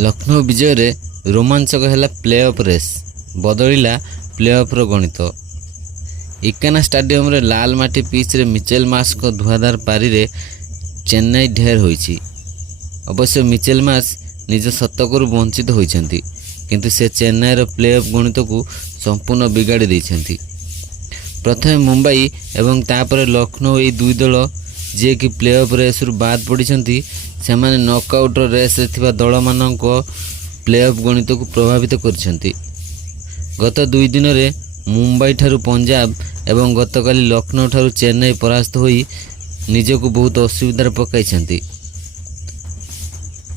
लखनऊ विजय रे रोमांचक है प्ले ऑफ रेस बदलिला प्ले ऑफ्र गणित। इकाना स्टाडियम रे लाल माटी पिच रे मिचेल मार्श को धुआधार पारी रे चेन्नई ढेर होईची। अवश्य मिचेल मार्श निज शतकरू वंचित होईछंती, किंतु से चेन्नई रो प्ले ऑफ गणित को संपूर्ण बिगाड़ी देइछंती। प्रथमे मुंबई एवं तापर लखनऊ ये दुई दल जे कि प्ले ऑफ रेस रु बाद पड़िछंती सेमाने नॉकआउट रेस रे थिबा दल मानक प्ले ऑफ गणित को प्रभावित करछंती। गत दुई दिन रे मुंबई ठारू पंजाब एवं गतकाली लखनऊ ठारू चेन्नई परास्त होई निजको बहुत असुविधार पकाइछंती।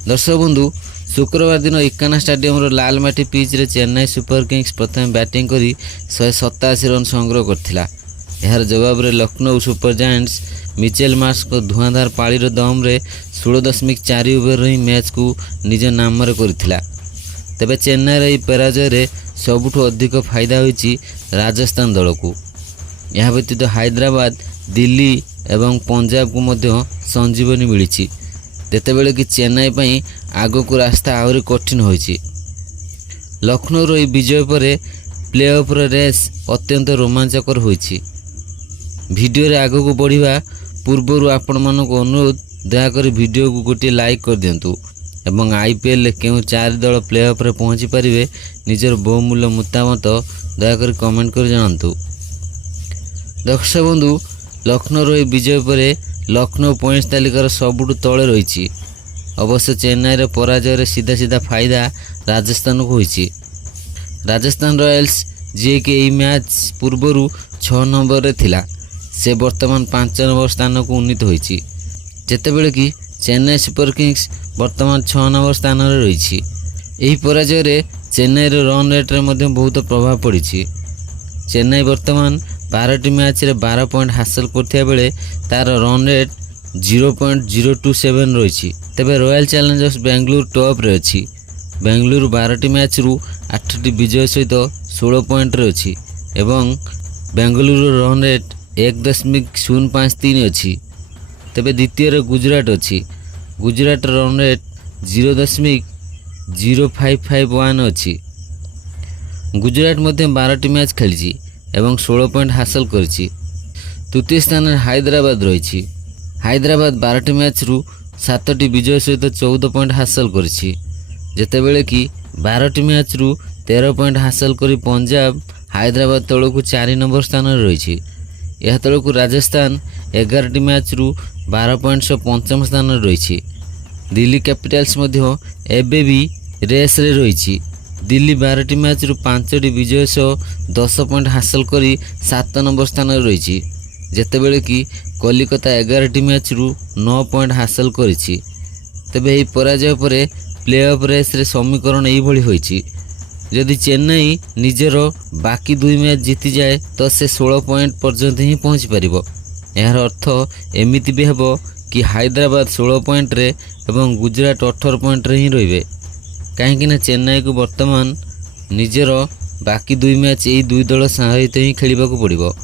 दर्शक बंधु, शुक्रवार दिन इकाना स्टाडियम रो लाल माटी पिच रे चेन्नई सुपर किंग्स प्रथम बैटिंग करी 187 रन संग्रह करथिला। यार जवाब रे Lucknow super giants Mitchell Marsh को धुआंधार पाळीर दम रे 16.4 ओवर ही मैच को निज नाम रे करथिला। तेबे चेन्नई रे पराजय रे सबुठु अधिक फायदा होईची राजस्थान दल को। यह व्यतीत हैदराबाद, दिल्ली एवं पंजाब को मध्य संजीवनी मिली, तेतेबेले कि चेन्नई पई आगो को रास्ता आहुरी कठिन होईची। लखनऊ रो विजय परे प्ले ऑफ रेस अत्यंत रोमांचकर होईची। वीडियो रे आगो को बढ़िबा पूर्वरु आपण मानको अनुरोध दयाकर वीडियो को गोटे लाइक कर दियंतु एवं आईपीएल केउ 4 दल प्ले ऑफ रे पहुंची पारिबे निजर बहुमूल्य मतामत दयाकर कमेंट कर जणांतु। दर्शक बंधु, लखनऊ रो विजय परे लखनऊ पॉइंट्स तालिकार सबुठु तले रही। अवश्य चेन्नई रे पराजय रे सीधा सीधा फायदा राजस्थान को होईची। राजस्थान रॉयल्स जे कि एई मैच पूर्वरु 6 नंबर रे थिला, से वर्तमान 5 नंबर स्थान को उन्नीत होईची, जेतेबेले कि चेन्नई सुपर किंग्स वर्तमान 6 नंबर स्थान रे रही। एही पराजय रे चेन्नई रे रन रेट रे मध्य बहुत प्रभाव पड़िछि। चेन्नई वर्तमान 12टी मैच रे 12 पॉइंट हासिल करथिया बेले तार रन रेट 0.027 रही। तेबे रॉयल चैलेंजर्स बेंगलुरु टॉप रे अछि। बेंगलुरु 12टी मैच रु 8टी विजय सहित 16 पॉइंट रे अछि एवं बेंगलुरु रन रेट 1.053 अछि। तेबे द्वितीय रे गुजरात अछि। गुजरात रन रेट 0.0551 अछि। गुजरात मध्य 12टी मैच खेली एवं 16 पॉइंट हासिल करिछि। तृतीय स्थान रे हैदराबाद रही। हैदराबाद 12टी मैच रु 7टी विजय सहित 14 पॉइंट हासिल करिछि, जेतेबेले कि 12टी मैच रु 13 पॉइंट हासिल करी पंजाब हैदराबाद तल को 4 नंबर स्थान रे रही। यह तल को राजस्थान 11टी मैच रु 12 पॉइंट सह 5म स्थान रे रही। दिल्ली कैपिटल्स मध्य एबे भी रेस रे रही। दिल्ली 12टी मैच रु 5टी विजय सह 10 पॉइंट हासिल करी 7 नंबर स्थान रे रही, जेतेबेले कि कलिकता 11टी मैच रु 9 पॉइंट हासिल करिछि। तेबे एही पराजय परे प्ले ऑफ रेस रे समीकरण एही भली होईछि। यदि चेन्नई निजर बाकी 2 मैच जीति जाए तो से 16 पॉइंट पर्यंत ही पहुँची पारिबो। यार अर्थ एमिति भी हेबो कि हैदराबाद 16 पॉइंट रे एवं गुजरात 18 पॉइंट रे ही रहिबे, काहेकि ना चेन्नई को वर्तमान निजर बाकी 2 मैच यही 2 दल सहित ही खेलिबाकू पड़िबो,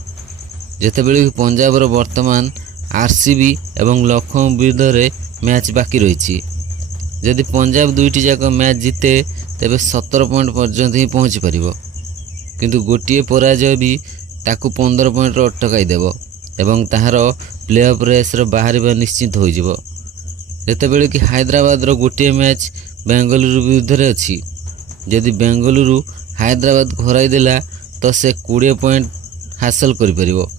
जेतेबेले कि पंजाब रो वर्तमान आरसीबी एवं लखनऊ विरुद्ध रे मैच बाकी रही। यदि पंजाब 2टी जाक मैच जीते तेबे 17 पॉइंट पर्यंत ही पहुँची पारिबो, किंतु गोटिए पराजय भी ताकू 15 पॉइंट रे अटकाई देबो एवं ताहार प्ले ऑफ रेस रे बाहरिबा निश्चित हो जिवो। जेतेबेले कि हैदराबाद रो गोटिए मैच बेंगलुरु विरुद्ध रे अछि। यदि बेंगलुरु हैदराबाद हराई देला तो से 20 पॉइंट हासिल करि परिबो,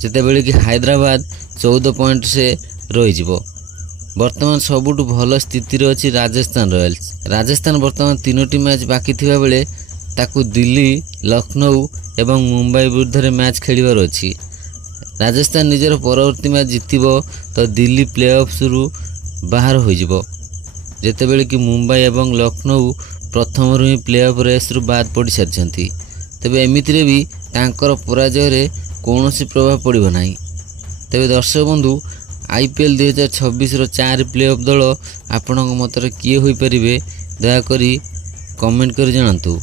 जेतेबेले कि हैदराबाद 14 पॉइंट से रही जिवो। वर्तमान सबुठु भल स्थिति रे अछि राजस्थान रॉयल्स। राजस्थान वर्तमान 3टी मैच बाकी थिबा बेले ताकू दिल्ली, लखनऊ एवं मुंबई विरुद्ध रे मैच खेलिबार अछि। राजस्थान निजर परवर्ती मैच जितिबो तो दिल्ली प्ले ऑफ रु बाहर हो जिवो, जेतेबेले कि मुंबई एवं लखनऊ प्रथम रु ही प्ले ऑफ रेस रु बाद पड़ी सारिछंती। तेबे एमिति रे भी तांकर पराजय रे कौनसी प्रभाव पड़िबो नाही। तेबे दर्शक बंधु, आईपीएल 2026 रो 4 प्ले ऑफ दल आपणक मतरे किए होई परिबे दया करी कमेंट कर जणांतु।